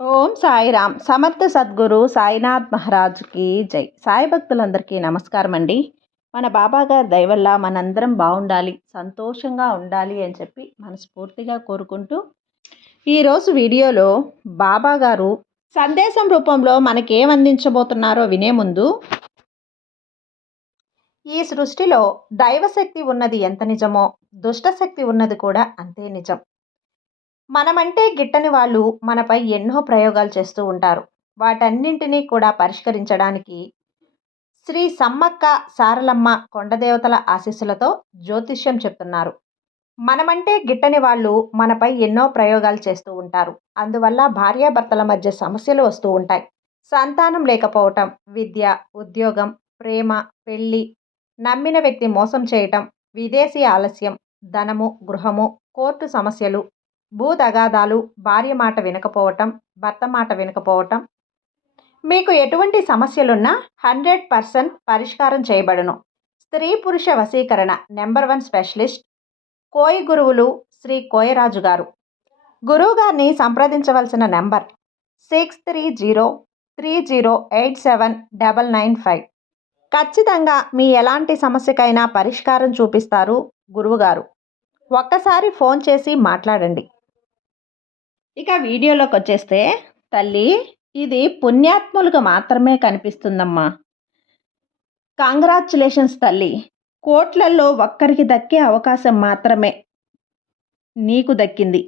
ఓం సాయిరామ్. సమర్థ సద్గురు సాయినాథ్ మహారాజ్కి జై. సాయి భక్తులందరికీ నమస్కారం అండి మన బాబా గారి దయవల్ల మనందరం బాగుండాలి సంతోషంగా ఉండాలి అని చెప్పి మనస్ఫూర్తిగా కోరుకుంటూ ఈరోజు వీడియోలో బాబా గారు సందేశం రూపంలో మనకేం అందించబోతున్నారో వినే ముందు ఈ సృష్టిలో దైవశక్తి ఉన్నది ఎంత నిజమో దుష్టశక్తి ఉన్నది కూడా అంతే నిజం. మనమంటే గిట్టని వాళ్ళు మనపై ఎన్నో ప్రయోగాలు చేస్తూ ఉంటారు. వాటన్నింటినీ కూడా పరిష్కరించడానికి శ్రీ సమ్మక్క సారలమ్మ కొండదేవతల ఆశీస్సులతో జ్యోతిష్యం చెప్తున్నారు. మనమంటే గిట్టని వాళ్ళు మనపై ఎన్నో ప్రయోగాలు చేస్తూ ఉంటారు. అందువల్ల భార్యాభర్తల మధ్య సమస్యలు వస్తూ ఉంటాయి. సంతానం లేకపోవటం విద్య ఉద్యోగం ప్రేమ పెళ్ళి నమ్మిన వ్యక్తి మోసం చేయటం విదేశీ ఆలస్యం ధనము గృహము కోర్టు సమస్యలు భూ తగాదాలు భార్య మాట వినకపోవటం భర్త మాట వినకపోవటం. మీకు ఎటువంటి సమస్యలున్నా హండ్రెడ్ పర్సెంట్ పరిష్కారం చేయబడును. స్త్రీ పురుష వశీకరణ నెంబర్ వన్ స్పెషలిస్ట్ కోయి గురువులు శ్రీ కోయరాజు గారు. గురువు గారిని సంప్రదించవలసిన number six three zero three zero eight seven double nine five. ఖచ్చితంగా మీ ఎలాంటి సమస్యకైనా పరిష్కారం చూపిస్తారు గురువుగారు ఒక్కసారి ఫోన్ చేసి మాట్లాడండి. ఇక వీడియోలోకి వచ్చేస్తే తల్లి ఇది పుణ్యాత్ములకు మాత్రమే కనిపిస్తుందమ్మా. కాంగ్రాచులేషన్స్ తల్లి కోట్లల్లో ఒక్కరికి దక్కే అవకాశం మాత్రమే. నీకు దక్కింది.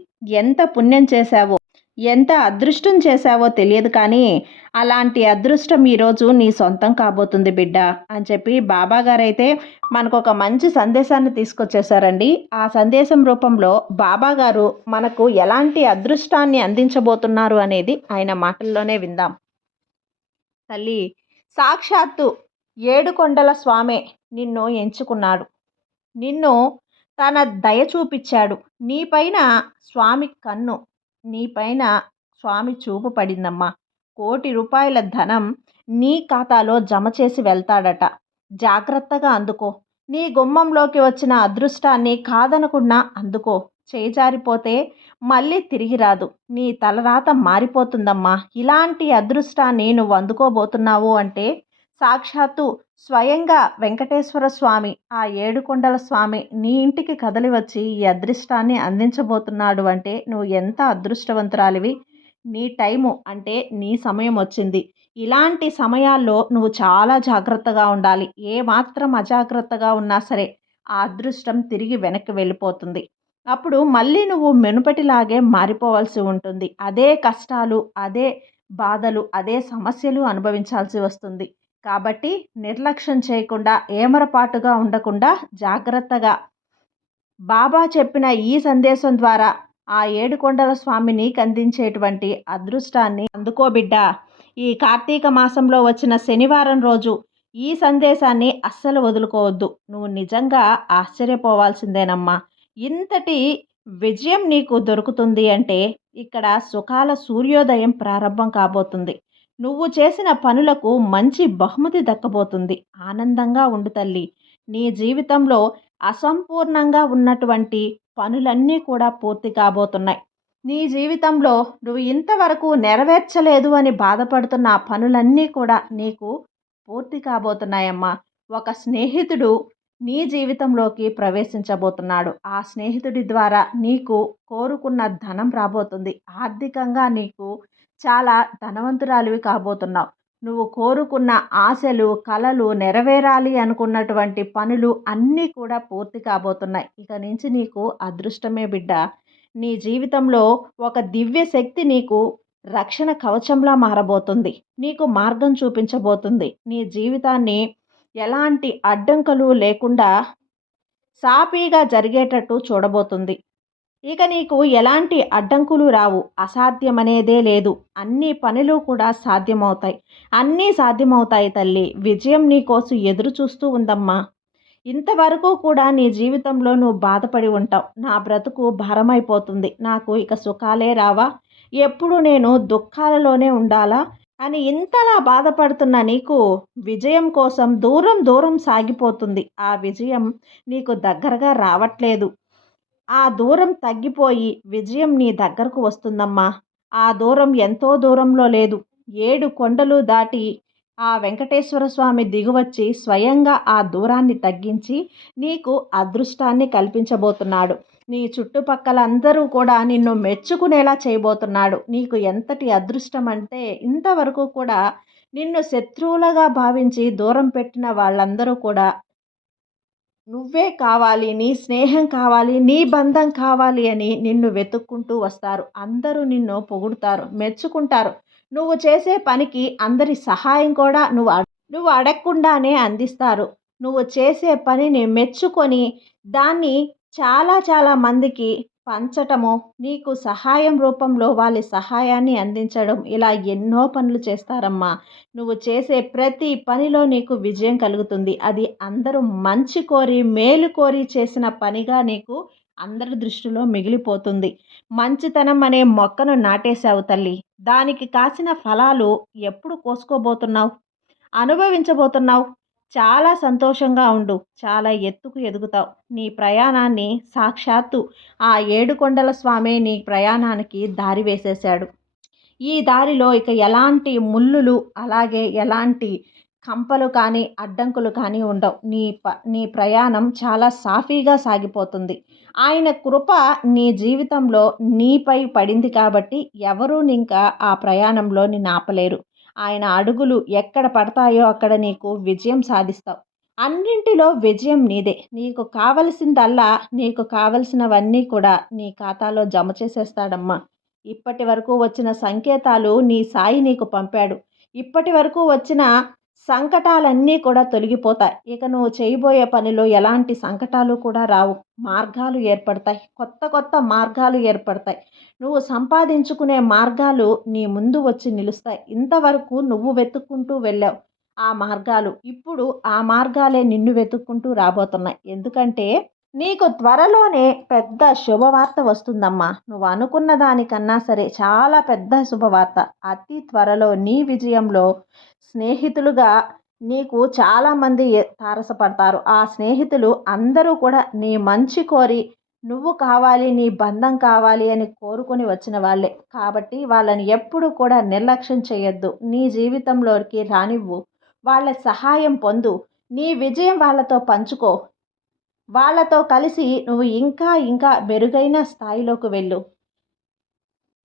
ఎంత పుణ్యం చేశావో. ఎంత అదృష్టం చేశావో తెలియదు కానీ అలాంటి అదృష్టం ఈరోజు నీ సొంతం కాబోతుంది బిడ్డ అని చెప్పి బాబా గారైతే మనకు ఒక మంచి సందేశాన్ని తీసుకొచ్చేసారండి ఆ సందేశం రూపంలో బాబా గారు మనకు ఎలాంటి అదృష్టాన్ని అందించబోతున్నారు అనేది ఆయన మాటల్లోనే విందాం. తల్లి సాక్షాత్తు ఏడుకొండల స్వామే నిన్ను ఎంచుకున్నాడు. నిన్ను తన దయ చూపించాడు. నీపైన స్వామి కన్ను నీపైన స్వామి చూపు పడిందమ్మా. కోటి రూపాయల ధనం నీ ఖాతాలో జమ చేసి వెళ్తాడట. జాగ్రత్తగా అందుకో. నీ గుమ్మంలోకి వచ్చిన అదృష్టాన్ని కాదనకుండా అందుకో. చేజారిపోతే మళ్ళీ తిరిగి రాదు. నీ తలరాత మారిపోతుందమ్మా. ఇలాంటి అదృష్టాన్ని నువ్వు అందుకోబోతున్నావు అంటే సాక్షాత్తు స్వయంగా వెంకటేశ్వర స్వామి ఆ ఏడుకొండల స్వామి నీ ఇంటికి కదలి వచ్చి ఈ అదృష్టాన్ని అందించబోతున్నాడు అంటే నువ్వు ఎంత అదృష్టవంతురాలివి? నీ టైము అంటే నీ సమయం వచ్చింది. ఇలాంటి సమయాల్లో నువ్వు చాలా జాగ్రత్తగా ఉండాలి. ఏ మాత్రం అజాగ్రత్తగా ఉన్నా సరే ఆ అదృష్టం తిరిగి వెనక్కి వెళ్ళిపోతుంది. అప్పుడు మళ్ళీ నువ్వు మెనుపటిలాగే మారిపోవాల్సి ఉంటుంది. అదే కష్టాలు అదే బాధలు అదే సమస్యలు అనుభవించాల్సి వస్తుంది. కాబట్టి నిర్లక్ష్యం చేయకుండా ఏమరపాటుగా ఉండకుండా జాగ్రత్తగా. బాబా చెప్పిన ఈ సందేశం ద్వారా ఆ ఏడుకొండల స్వామిని కందించేటువంటి అదృష్టాన్ని అందుకోబిడ్డ ఈ కార్తీక మాసంలో వచ్చిన శనివారం రోజు ఈ సందేశాన్ని అస్సలు వదులుకోవద్దు. నువ్వు నిజంగా ఆశ్చర్యపోవాల్సిందేనమ్మా. ఇంతటి విజయం నీకు దొరుకుతుంది అంటే ఇక్కడ సుఖాల సూర్యోదయం ప్రారంభం కాబోతుంది. నువ్వు చేసిన పనులకు మంచి బహుమతి దక్కబోతుంది. ఆనందంగా ఉండు తల్లి. నీ జీవితంలో అసంపూర్ణంగా ఉన్నటువంటి పనులన్నీ కూడా పూర్తి కాబోతున్నాయి. నీ జీవితంలో నువ్వు ఇంతవరకు నెరవేర్చలేదు అని బాధపడుతున్న ఆ పనులన్నీ కూడా నీకు పూర్తి కాబోతున్నాయమ్మా. ఒక స్నేహితుడు నీ జీవితంలోకి ప్రవేశించబోతున్నాడు. ఆ స్నేహితుడి ద్వారా నీకు కోరుకున్న ధనం రాబోతుంది. ఆర్థికంగా నీకు చాలా ధనవంతురాలివి కాబోతున్నావు. నువ్వు కోరుకున్న ఆశలు కలలు నెరవేరాలి అనుకున్నటువంటి పనులు అన్నీ కూడా పూర్తి కాబోతున్నాయి. ఇక నుంచి నీకు అదృష్టమే బిడ్డ. నీ జీవితంలో ఒక దివ్య శక్తి నీకు రక్షణ కవచంలా మారబోతుంది. నీకు మార్గం చూపించబోతుంది. నీ జీవితాన్ని ఎలాంటి అడ్డంకులు లేకుండా సాఫీగా జరిగేటట్టు చూడబోతుంది. ఇక నీకు ఎలాంటి అడ్డంకులు రావు. అసాధ్యమనేదే లేదు. అన్ని పనులు కూడా సాధ్యమవుతాయి. అన్నీ సాధ్యమవుతాయి తల్లి. విజయం నీకోసం ఎదురు చూస్తూ ఉందమ్మా. ఇంతవరకు కూడా నీ జీవితంలో నువ్వు బాధపడి ఉంటావు. నా బ్రతుకు భారమైపోతుంది. నాకు ఇక సుఖాలే రావా? ఎప్పుడు నేను దుఃఖాలలోనే ఉండాలా? అని ఇంతలా బాధపడుతున్న నీకు విజయం కోసం దూరం దూరం సాగిపోతుంది. ఆ విజయం నీకు దగ్గరగా రావట్లేదు. ఆ దూరం తగ్గిపోయి విజయం నీ దగ్గరకు వస్తుందమ్మా. ఆ దూరం ఎంతో దూరంలో లేదు. ఏడు కొండలు దాటి ఆ వెంకటేశ్వర స్వామి దిగువచ్చి స్వయంగా ఆ దూరాన్ని తగ్గించి నీకు అదృష్టాన్ని కల్పించబోతున్నాడు. నీ చుట్టుపక్కల అందరూ కూడా నిన్ను మెచ్చుకునేలా చేయబోతున్నాడు. నీకు ఎంతటి అదృష్టం అంటే ఇంతవరకు కూడా నిన్ను శత్రువులుగా భావించి దూరం పెట్టిన వాళ్ళందరూ కూడా నువ్వే కావాలి నీ స్నేహం కావాలి నీ బంధం కావాలి అని నిన్ను వెతుక్కుంటూ వస్తారు. అందరూ నిన్ను పొగుడుతారు మెచ్చుకుంటారు. నువ్వు చేసే పనికి అందరి సహాయం కూడా నువ్వు అడ- నువ్వు అడగకుండానే అందిస్తారు. నువ్వు చేసే పనిని మెచ్చుకొని దాన్ని చాలా చాలా మందికి పంచటము నీకు సహాయం రూపంలో వాళ్ళ సహాయాన్ని అందించడం ఇలా ఎన్నో పనులు చేస్తారమ్మా. నువ్వు చేసే ప్రతి పనిలో నీకు విజయం కలుగుతుంది. అది అందరూ మంచి కోరి మేలు కోరి చేసిన పనిగా నీకు అందరి దృష్టిలో మిగిలిపోతుంది. మంచితనం అనే మొక్కను నాటేశావు తల్లి. దానికి కాసిన ఫలాలు ఎప్పుడు కోసుకోబోతున్నావు? అనుభవించబోతున్నావు? చాలా సంతోషంగా ఉండు. చాలా ఎత్తుకు ఎదుగుతావు. నీ ప్రయాణాన్ని సాక్షాత్తు ఆ ఏడుకొండల స్వామి నీ ప్రయాణానికి దారి వేసేశాడు. ఈ దారిలో ఇక ఎలాంటి ముళ్ళులు అలాగే ఎలాంటి కంపలు కానీ అడ్డంకులు కానీ ఉండవు. నీ ప నీ ప్రయాణం చాలా సాఫీగా సాగిపోతుంది. ఆయన కృప నీ జీవితంలో నీపై పడింది కాబట్టి ఎవరూ ఇంకా ఆ ప్రయాణంలో నిన్ను ఆపలేరు. ఆయన అడుగులు ఎక్కడ పడతాయో అక్కడ నీకు విజయం సాధిస్తావు. అన్నింటిలో విజయం నీదే. నీకు కావలసిందల్లా నీకు కావలసినవన్నీ కూడా నీ ఖాతాలో జమ చేసేస్తాడమ్మా. ఇప్పటి వరకు వచ్చిన సంకేతాలు నీ సాయి నీకు పంపాడు. ఇప్పటి వరకు వచ్చిన సంకటాలన్నీ కూడా తొలగిపోతాయి. ఇక నువ్వు చేయబోయే పనిలో ఎలాంటి సంకటాలు కూడా రావు. మార్గాలు ఏర్పడతాయి. కొత్త కొత్త మార్గాలు ఏర్పడతాయి. నువ్వు సంపాదించుకునే మార్గాలు నీ ముందు వచ్చి నిలుస్తాయి. ఇంతవరకు నువ్వు వెతుక్కుంటూ వెళ్ళావు ఆ మార్గాలు. ఇప్పుడు ఆ మార్గాలే నిన్ను వెతుక్కుంటూ రాబోతున్నాయి. ఎందుకంటే నీకు త్వరలోనే పెద్ద శుభవార్త వస్తుందమ్మా. నువ్వు అనుకున్న దానికన్నా సరే చాలా పెద్ద శుభవార్త. అతి త్వరలో నీ విజయంలో స్నేహితులుగా నీకు చాలామంది తారసపడతారు. ఆ స్నేహితులు అందరూ కూడా నీ మంచి కోరి నువ్వు కావాలి నీ బంధం కావాలి అని కోరుకొని వచ్చిన వాళ్ళే. కాబట్టి వాళ్ళని ఎప్పుడు కూడా నిర్లక్ష్యం చేయొద్దు. నీ జీవితంలోకి రానివ్వు. వాళ్ళ సహాయం పొందు. నీ విజయం వాళ్ళతో పంచుకో. వాళ్ళతో కలిసి నువ్వు ఇంకా ఇంకా మెరుగైన స్థాయిలోకి వెళ్ళు.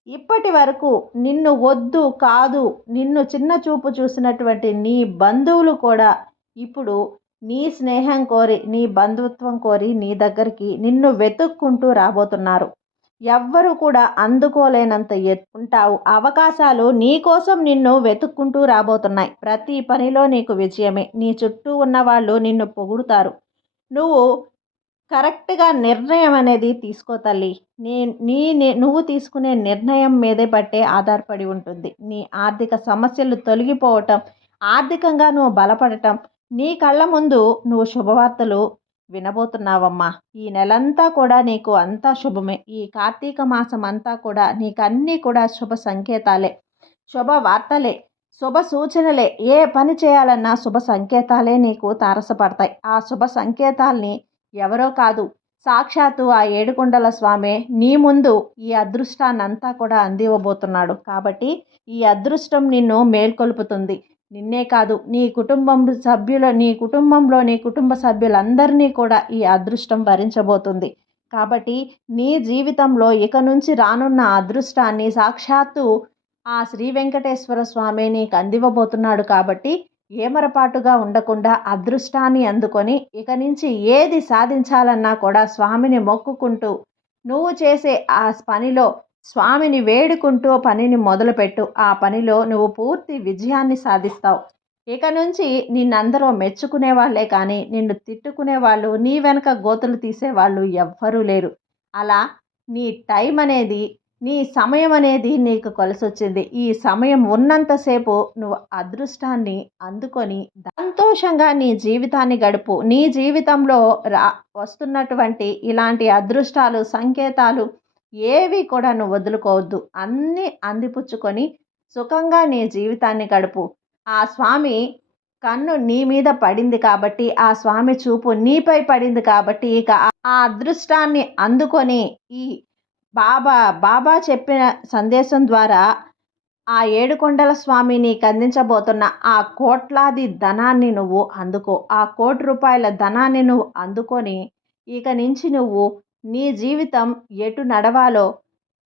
ఇప్పటి వరకు నిన్ను వద్దు కాదు నిన్ను చిన్న చూపు చూసినటువంటి నీ బంధువులు కూడా ఇప్పుడు నీ స్నేహం కోరి నీ బంధుత్వం కోరి నీ దగ్గరికి నిన్ను వెతుక్కుంటూ రాబోతున్నారు. ఎవ్వరు కూడా అందుకోలేనంత ఎత్తుకుంటావు అవకాశాలు నీకోసం నిన్ను వెతుక్కుంటూ రాబోతున్నాయి. ప్రతి పనిలో నీకు విజయమే. నీ చుట్టూ ఉన్న వాళ్ళు నిన్ను పొగుడుతారు. నువ్వు కరెక్ట్గా నిర్ణయం అనేది తీసుకో తల్లి. నీ నీ నువ్వు తీసుకునే నిర్ణయం మీదే బట్టే ఆధారపడి ఉంటుంది. నీ ఆర్థిక సమస్యలు తొలగిపోవటం ఆర్థికంగా నువ్వు బలపడటం నీ కళ్ళ ముందు నువ్వు శుభవార్తలు వినబోతున్నావమ్మా. ఈ నెలంతా కూడా నీకు అంతా శుభమే. ఈ కార్తీక మాసం అంతా కూడా నీకు అన్నీ కూడా శుభ సంకేతాలే. శుభ వార్తలే. శుభ సూచనలే. ఏ పని చేయాలన్నా శుభ సంకేతాలే నీకు తారసపడతాయి. ఆ శుభ సంకేతాల్ని ఎవరో కాదు. సాక్షాత్తు ఆ ఏడుకొండల స్వామి నీ ముందు ఈ అదృష్టాన్నంతా కూడా అందివ్వబోతున్నాడు. కాబట్టి ఈ అదృష్టం నిన్ను మేల్కొల్పుతుంది. నిన్నే కాదు నీ కుటుంబం సభ్యుల నీ కుటుంబంలో నీ కుటుంబ సభ్యులందరినీ కూడా ఈ అదృష్టం భరించబోతుంది కాబట్టి నీ జీవితంలో ఇక నుంచి రానున్న అదృష్టాన్ని సాక్షాత్తు ఆ శ్రీ వెంకటేశ్వర స్వామి నీకు అందివ్వబోతున్నాడు కాబట్టి ఏమరపాటుగా ఉండకుండా అదృష్టాన్ని అందుకొని ఇక నుంచి ఏది సాధించాలన్నా కూడా స్వామిని మొక్కుకుంటూ నువ్వు చేసే ఆ పనిలో స్వామిని వేడుకుంటూ పనిని మొదలుపెట్టు. ఆ పనిలో నువ్వు పూర్తి విజయాన్ని సాధిస్తావు. ఇక నుంచి నిన్నందరూ మెచ్చుకునే వాళ్ళే కానీ నిన్ను తిట్టుకునే వాళ్ళు నీ వెనక గోతులు తీసేవాళ్ళు ఎవ్వరూ లేరు. అలా నీ టైం అనేది నీ సమయం అనేది నీకు కొలసొచ్చింది. ఈ సమయం ఉన్నంతసేపు నువ్వు అదృష్టాన్ని అందుకొని సంతోషంగా నీ జీవితాన్ని గడుపు. నీ జీవితంలో రా వస్తున్నటువంటి ఇలాంటి అదృష్టాలు సంకేతాలు ఏవి కూడా నువ్వు వదులుకోవద్దు. అన్నీ అందిపుచ్చుకొని సుఖంగా నీ జీవితాన్ని గడుపు. ఆ స్వామి కన్ను నీ మీద పడింది కాబట్టి ఆ స్వామి చూపు నీపై పడింది కాబట్టి ఇక ఆ అదృష్టాన్ని అందుకొని ఈ బాబా బాబా చెప్పిన సందేశం ద్వారా ఆ ఏడుకొండల స్వామి నీకు అందించబోతున్న ఆ కోట్లాది ధనాన్ని నువ్వు అందుకో. ఆ కోటి రూపాయల ధనాన్ని నువ్వు అందుకొని ఇక నుంచి నువ్వు నీ జీవితం ఎటు నడవాలో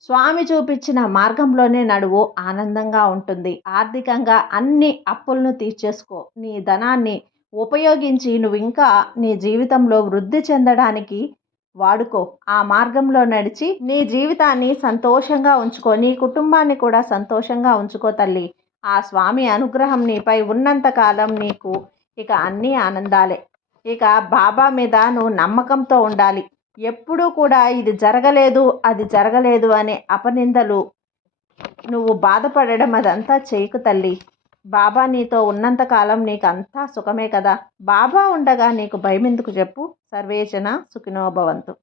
స్వామి చూపించిన మార్గంలోనే నడువు ఆనందంగా ఉంటుంది. ఆర్థికంగా అన్ని అప్పులను తీర్చేసుకో. నీ ధనాన్ని ఉపయోగించి నువ్వు ఇంకా నీ జీవితంలో వృద్ధి చెందడానికి వాడుకో. ఆ మార్గంలో నడిచి నీ జీవితాన్ని సంతోషంగా ఉంచుకో. నీ కుటుంబాన్ని కూడా సంతోషంగా ఉంచుకో తల్లి. ఆ స్వామి అనుగ్రహం నీపై ఉన్నంతకాలం నీకు ఇక అన్నీ ఆనందాలే. ఇక బాబా మీద నువ్వు నమ్మకంతో ఉండాలి. ఎప్పుడూ కూడా ఇది జరగలేదు అది జరగలేదు అనే అపనిందలు నువ్వు బాధపడడం అదంతా చేయకు తల్లి. బాబా నీతో ఉన్నంతకాలం నీకు అంతా సుఖమే కదా. బాబా ఉండగా నీకు భయమెందుకు చెప్పు? సర్వేజన సుఖినోభవంతు